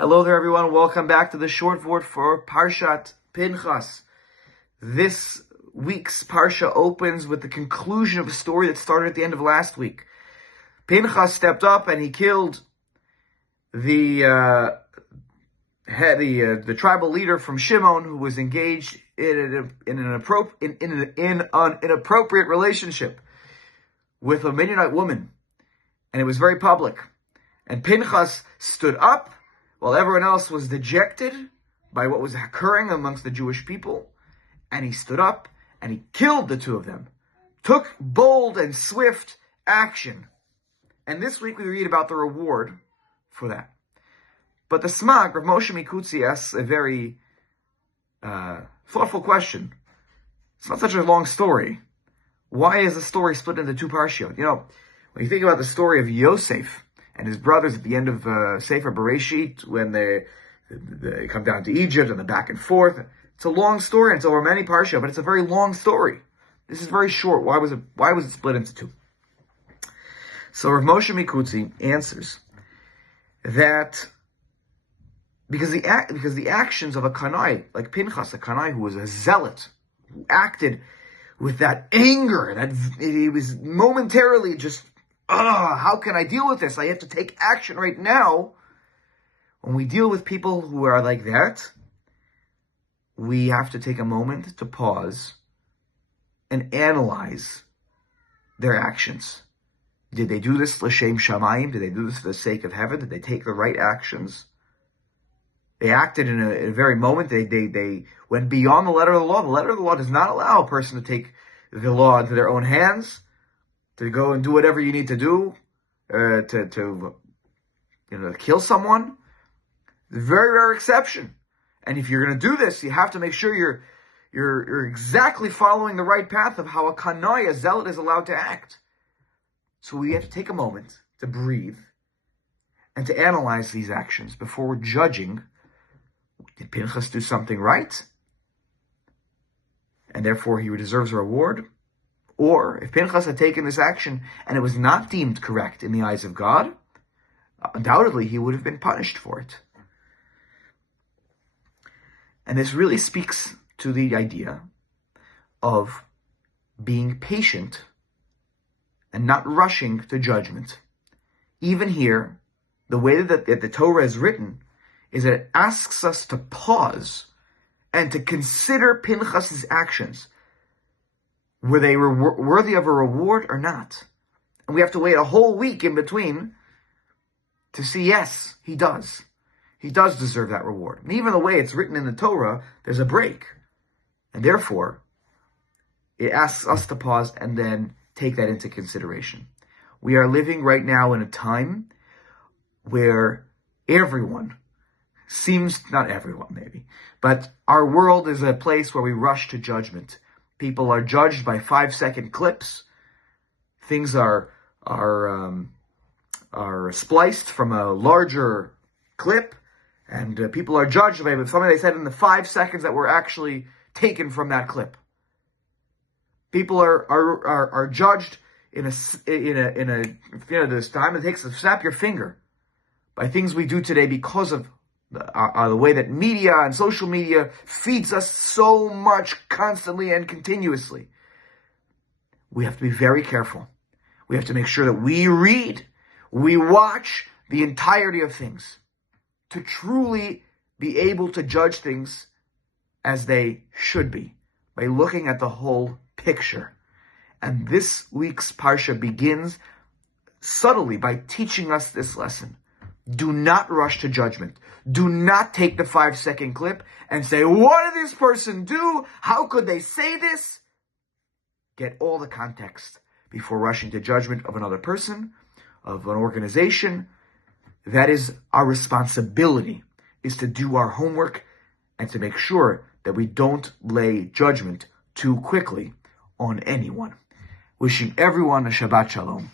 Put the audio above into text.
Hello there, everyone. Welcome back to the short Vort for Parshat Pinchas. This week's Parsha opens with the conclusion of a story that started at the end of last week. Pinchas stepped up and he killed the tribal leader from Shimon, who was engaged in an inappropriate relationship with a Midianite woman, and it was very public. And Pinchas stood up while everyone else was dejected by what was occurring amongst the Jewish people, and he stood up and he killed the two of them, took bold and swift action. And this week we read about the reward for that. But the Smag, Rav Moshe Mikutzi, asks a very thoughtful question. It's not such a long story. Why is the story split into two parshiot? You know, when you think about the story of Yosef and his brothers at the end of Sefer Bereshit, when they come down to Egypt and the back and forth, it's a long story, and it's over many parshiot, but it's a very long story. This is very short. Why was it split into two? So Rav Moshe Mikutzi answers that because the actions of a Kanai, like Pinchas, a Kanai who was a zealot, who acted with that anger, that he was momentarily just, how can I deal with this? I have to take action right now. When we deal with people who are like that, we have to take a moment to pause and analyze their actions. Did they do this l'shem shamayim? Did they do this for the sake of heaven? Did they take the right actions? They acted in a very moment. They went beyond the letter of the law. The letter of the law does not allow a person to take the law into their own hands, to go and do whatever you need to do, to kill someone. It's a very rare exception. And if you're going to do this, you have to make sure you're exactly following the right path of how a kanai, a zealot, is allowed to act. So we have to take a moment to breathe and to analyze these actions before we're judging. Did Pinchas do something right, and therefore he deserves a reward? Or if Pinchas had taken this action and it was not deemed correct in the eyes of God, undoubtedly he would have been punished for it. And this really speaks to the idea of being patient and not rushing to judgment. Even here, the way that the Torah is written is that it asks us to pause and to consider Pinchas's actions. Were they worthy of a reward or not? And we have to wait a whole week in between to see, yes, he does. He does deserve that reward. And even the way it's written in the Torah, there's a break. And therefore, it asks us to pause and then take that into consideration. We are living right now in a time where everyone seems, not everyone maybe, but our world is a place where we rush to judgment. People are judged by 5-second clips. Things are spliced from a larger clip, and people are judged by something they said in the 5 seconds that were actually taken from that clip. People are judged in a this time it takes to snap your finger by things we do today because of the way that media and social media feeds us so much constantly and continuously. We have to be very careful. We have to make sure that we read, we watch the entirety of things to truly be able to judge things as they should be, by looking at the whole picture. And this week's Parsha begins subtly by teaching us this lesson. Do not rush to judgment. Do not take the 5-second clip and say, what did this person do? How could they say this? Get all the context before rushing to judgment of another person, of an organization. That is our responsibility, is to do our homework and to make sure that we don't lay judgment too quickly on anyone. Wishing everyone a Shabbat Shalom.